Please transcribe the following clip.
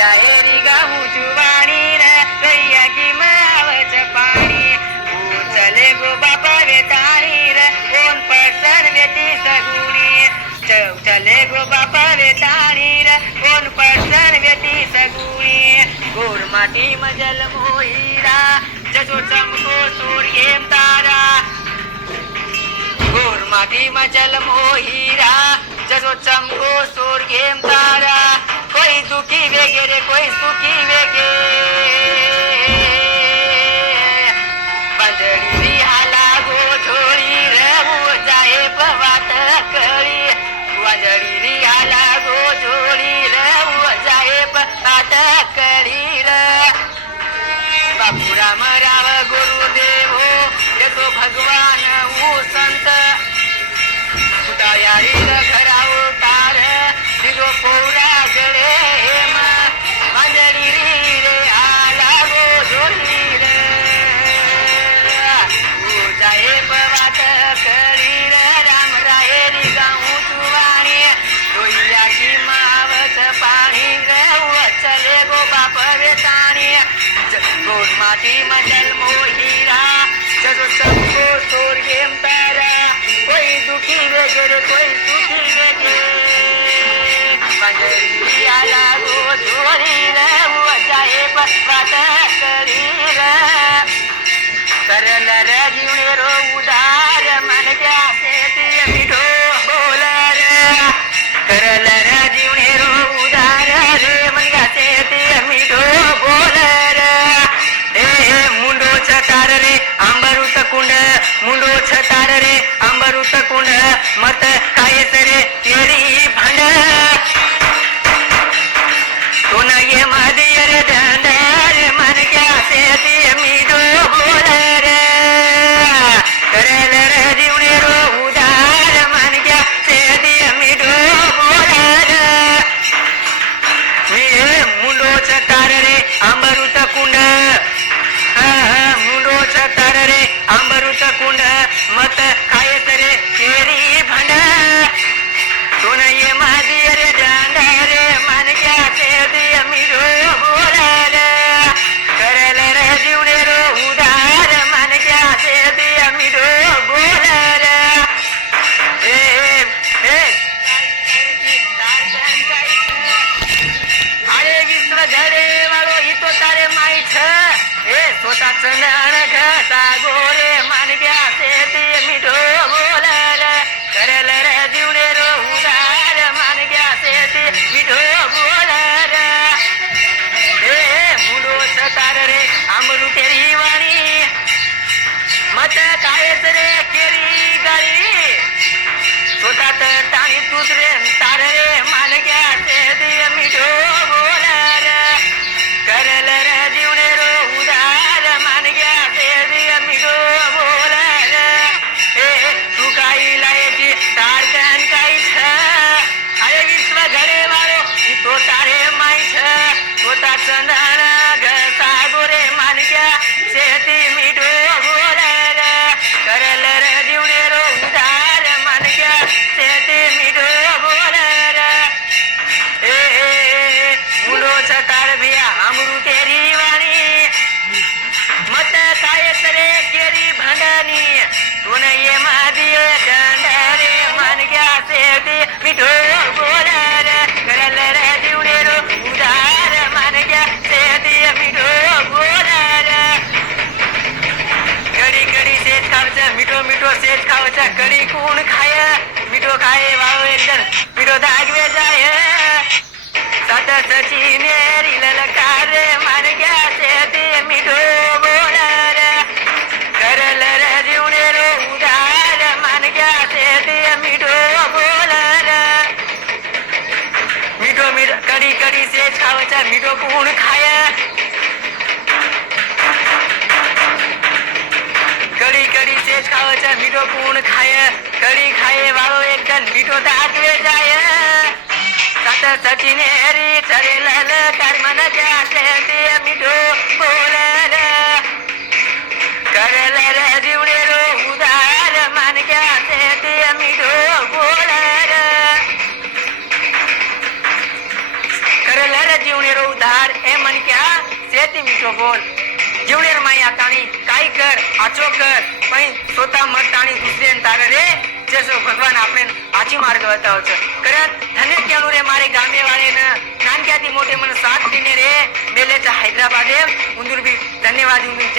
राहेरी गाऊ जुवाणी रे गैया की मावच पाणी उचले गो बापा वेताणी रे कोण पडसन वेती सगुणी चले गो बापा वेताणी रे कोण पडसन वेती सगुणी गोर माटी मजल मोहीरा जसो चमको सूर्येम तारा गोर माटी मजल मोहीरा जसो चमको सूर्येम तारा कोई दुखी वेगे रे कोई सुखी वेगे पंजड़ी हाला गो छोड़ी रे वो जाए पवात करी पंजड़ी हाला गो छोड़ी रे वो जाए पवात करी रे बापू राम राव गुरुदेव ये तो भगवान वो संत उतायारी घरा उतार दिलो पोरा गळे हेम मंजरी रे आला गो जोली रे जाए पवात करी रे राम राहेरी गाऊ जुवाणी डोलिया की मावच पाणी रे चले गो बाप वेताणी गोर माटी मजल मोहीरा जसो सबको सूर्येम तारा कोई दुखी वेगे कोई सुखी वेगे मंजरी आला गो जोड़ी रे वो जाए पवात करी रे करल रे जीवने रो उदार मन क्या से मिठो बोल रे करल रे जीवने रो उदार रे मन क्या से मिठो बोल रे ए मुंडो छतार रे अंबरुत कुंड मुंडो छतार रे अंबरुत कुंड मत कायस रे तेरी भंड तो न ये मदियर डंडर मन क्या से मिठो बोल रे करल रे जीवने रो उदार मन क्या से मिठो बोल रे मुंडो छतार रे अंबरुत कुंड मुंडो छतार रे अंबरुत कुंड मत खायस रे तेरी भंड तो न ये मदियर डंडर मन क्या से मिठो बोल रे करल रे जीवने रो उदार मन क्या से मिठो बोल रे अरे विश्व धरे वालो ही तो तारे माई छ स्वतः चंदन घसा गोरे मन क्या से मिठो बोल रे करल रे जीवने रो उदार मन क्या से मिठो बोल रे मुंडो छतार रे अमरू तेरी वाणी मत कायस रे केरी गाडी स्वतः टाणी तूच रे तार रे मन क्या से मिठो बोल रे करल रे जीवने रो उदार मन क्या से मिठो बोल रे तू काही लायची तार कन काही छ अरे विश्व घडे वाळो तो तारे माई छ स्वतः चंदन घसा गोरे मन क्या से मिठो बोल रे करल रे जीवने रो उदार मन क्या से मिठो बोल रे मुंडो छतार भिया अमरू तेरी वाणी मत कायस रे केरी भंडनी तूने ये मादिए डंडरे मन क्या से मिठो बोल रे करल रे जीवने रो उदार मन क्या से मिठो बोल रे कडी कडी सेज खावचा मिठो मिठो सेज खावचा कडी कोण खाय मिठो खाय वाव एकदम मिठो दागवे जाय सात सची मेरी ललकार मन क्या से मिठो बोल रे करल रे जीवने रो उदार मन क्या से मिठो बोल रे मिठो मिठो कडी कडी सेज खावचा मिठो कोण खाय कडी कडी सेज खावचा मिठो कोण खाय कडी खाय वाळो एकदम मिठो दाटवे जाय सात सचिने री चरे लल कर्मन क्या से मिठो बोल रे करल रे जीवने रो उदार मन क्या से मिठो बोल रे करल रे जीवनेरो उधार ए मन क्या सेती मीठो बोल जीवनेर माया ताणी काय कर आचो कर पण स्वतः मत ताणी दुसरे तारे रे जसो भगवान આપણે આચી માર્ગ બતાવો છે કરત ધન્ય કેનું રે મારે ગામે વાળે ને નાનક્યાથી મોટે મને સાથ દીને રે મેલે છે હૈદરાબાદે ઉંદુર બી ધન્યવાદ